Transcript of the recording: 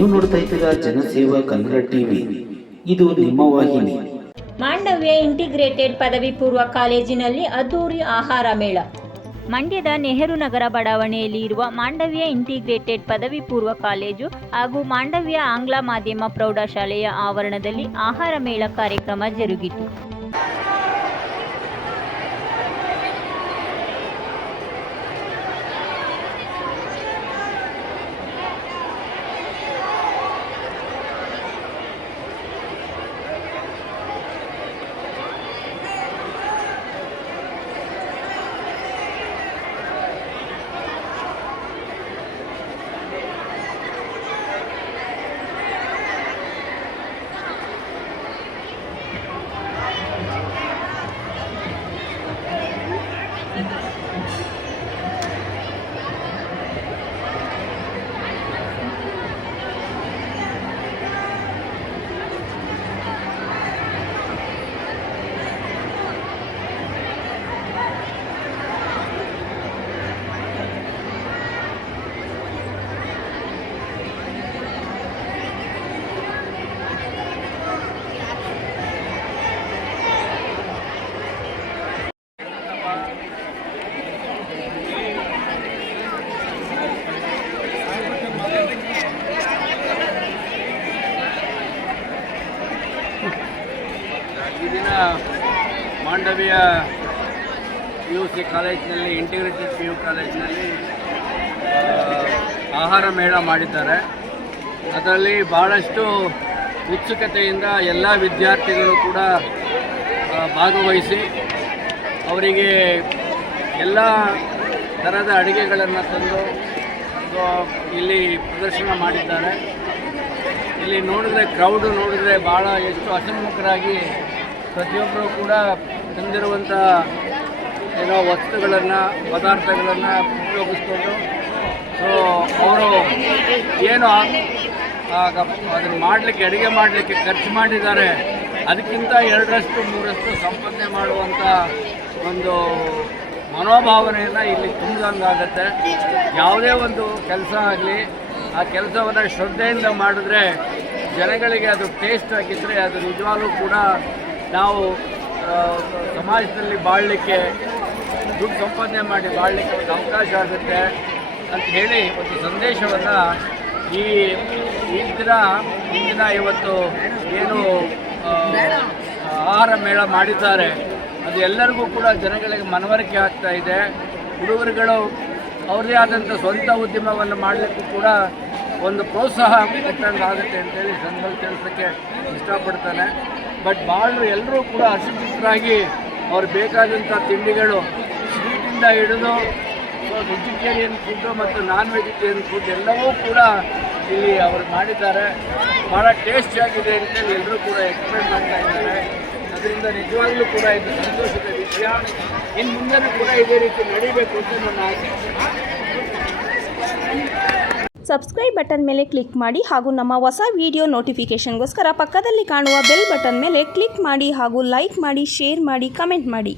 ನೀವು ನೋಡ್ತಾ ಇದ್ದೀರಾ ಜನಸೇವಾ ಕನ್ನಡ ಟಿವಿ, ಇದು ನಿಮ್ಮ ವಾಹಿನಿ. ಮಾಂಡವ್ಯ ಇಂಟಿಗ್ರೇಟೆಡ್ ಪದವಿ ಪೂರ್ವ ಕಾಲೇಜಿನಲ್ಲಿ ಅದ್ದೂರಿ ಆಹಾರ ಮೇಳ. ಮಂಡ್ಯದ ನೆಹರು ನಗರ ಬಡಾವಣೆಯಲ್ಲಿ ಇರುವ ಮಾಂಡವ್ಯ ಇಂಟಿಗ್ರೇಟೆಡ್ ಪದವಿ ಪೂರ್ವ ಕಾಲೇಜು ಹಾಗೂ ಮಾಂಡವ್ಯ ಆಂಗ್ಲ ಮಾಧ್ಯಮ ಪ್ರೌಢಶಾಲೆಯ ಆವರಣದಲ್ಲಿ ಆಹಾರ ಮೇಳ ಕಾರ್ಯಕ್ರಮ ಜರುಗಿತು. ಈ ದಿನ ಮಾಂಡವ್ಯ PUC ಕಾಲೇಜಿನಲ್ಲಿ ಇಂಟಿಗ್ರೇಟೆಡ್ PU ಕಾಲೇಜಿನಲ್ಲಿ ಆಹಾರ ಮೇಳ ಮಾಡಿದ್ದಾರೆ. ಅದರಲ್ಲಿ ಭಾಳಷ್ಟು ಉತ್ಸುಕತೆಯಿಂದ ಎಲ್ಲ ವಿದ್ಯಾರ್ಥಿಗಳು ಕೂಡ ಭಾಗವಹಿಸಿ ಅವರಿಗೆ ಎಲ್ಲ ಥರದ ಅಡುಗೆಗಳನ್ನು ತಂದು ಇಲ್ಲಿ ಪ್ರದರ್ಶನ ಮಾಡಿದ್ದಾರೆ. ಇಲ್ಲಿ ನೋಡಿದ್ರೆ ಕ್ರೌಡು ನೋಡಿದ್ರೆ ಭಾಳ ಎಷ್ಟು ಹಸನ್ಮುಖರಾಗಿ ಪ್ರತಿಯೊಬ್ಬರು ಕೂಡ ತಂದಿರುವಂಥ ವಸ್ತುಗಳನ್ನು ಪದಾರ್ಥಗಳನ್ನು ಉಪಯೋಗಿಸ್ಕೊಂಡು ಅವರು ಏನು ಅದನ್ನು ಮಾಡಲಿಕ್ಕೆ ಅಡುಗೆ ಮಾಡಲಿಕ್ಕೆ ಖರ್ಚು ಮಾಡಿದ್ದಾರೆ ಅದಕ್ಕಿಂತ 2ರಷ್ಟು 3ರಷ್ಟು ಸಂಪಾದನೆ ಮಾಡುವಂಥ ಒಂದು ಮನೋಭಾವನೆಯನ್ನು ಇಲ್ಲಿ ತುಂಬಿದಂಗಾಗತ್ತೆ. ಯಾವುದೇ ಒಂದು ಕೆಲಸ ಆಗಲಿ ಆ ಕೆಲಸವನ್ನು ಶ್ರದ್ಧೆಯಿಂದ ಮಾಡಿದ್ರೆ ಜನಗಳಿಗೆ ಅದು ಟೇಸ್ಟ್ ಆಗಿದ್ದರೆ ಅದು ನಿಜವಾಗ್ಲೂ ಕೂಡ ನಾವು ಸಮಾಜದಲ್ಲಿ ಬಾಳಲಿಕ್ಕೆ ದುಡ್ಡು ಸಂಪಾದನೆ ಮಾಡಿ ಬಾಳಲಿಕ್ಕೆ ಒಂದು ಅವಕಾಶ ಆಗುತ್ತೆ ಅಂತ ಹೇಳಿ ಒಂದು ಸಂದೇಶವನ್ನು ಇಂದಿನ ಇವತ್ತು ಏನು ಆಹಾರ ಮೇಳ ಮಾಡಿದ್ದಾರೆ ಅದು ಎಲ್ಲರಿಗೂ ಕೂಡ ಜನಗಳಿಗೆ ಮನವರಿಕೆ ಆಗ್ತಾ ಇದೆ. ಹುಡುಗರುಗಳು ಅವ್ರದ್ದೇ ಆದಂಥ ಸ್ವಂತ ಉದ್ಯಮವನ್ನು ಮಾಡಲಿಕ್ಕೂ ಕೂಡ ಒಂದು ಪ್ರೋತ್ಸಾಹ ಕೊಟ್ಟಂಗೆ ಆಗುತ್ತೆ ಅಂತೇಳಿ ಸಂದರ್ಭ ತಿಳಿಸೋಕ್ಕೆ ಇಷ್ಟಪಡ್ತಾನೆ. ಬಟ್ ಎಲ್ಲರೂ ಕೂಡ ಹಸಿರಾಗಿ ಅವ್ರು ಬೇಕಾದಂಥ ತಿಂಡಿಗಳು ಸ್ವೀಟಿಂದ ಹಿಡಿದು ವೆಜಿಟೇರಿಯನ್ ಫುಡ್ಡು ಮತ್ತು ನಾನ್ ವೆಜಿಟೇರಿಯನ್ ಫುಡ್ ಎಲ್ಲವೂ ಕೂಡ ಇಲ್ಲಿ ಅವರು ಮಾಡಿದ್ದಾರೆ. ಭಾಳ ಟೇಸ್ಟಿಯಾಗಿದೆ ಅಂತೇಳಿ ಎಲ್ಲರೂ ಕೂಡ ಎಕ್ಸ್ಪೆಕ್ಟ್ ಮಾಡ್ತಾ ಇದ್ದಾರೆ. ಅದರಿಂದ ನಿಜವಾಗ್ಲೂ ಕೂಡ ಇದು ಸಂತೋಷದ ವಿಷಯ. ಇನ್ನು ಮುಂದೆ ಕೂಡ ಇದೇ ರೀತಿ ನಡೀಬೇಕು ಅಂತ ನನ್ನ ಆಸೆ. ಸಬ್ಸ್ಕ್ರೈಬ್ ಬಟನ್ ಮೇಲೆ ಕ್ಲಿಕ್ ಮಾಡಿ ಹಾಗೂ ನಮ್ಮ ಹೊಸ ವಿಡಿಯೋ ನೋಟಿಫಿಕೇಷನ್ಗೋಸ್ಕರ ಪಕ್ಕದಲ್ಲಿ ಕಾಣುವ ಬೆಲ್ ಬಟನ್ ಮೇಲೆ ಕ್ಲಿಕ್ ಮಾಡಿ ಹಾಗೂ ಲೈಕ್ ಮಾಡಿ, ಶೇರ್ ಮಾಡಿ, ಕಮೆಂಟ್ ಮಾಡಿ.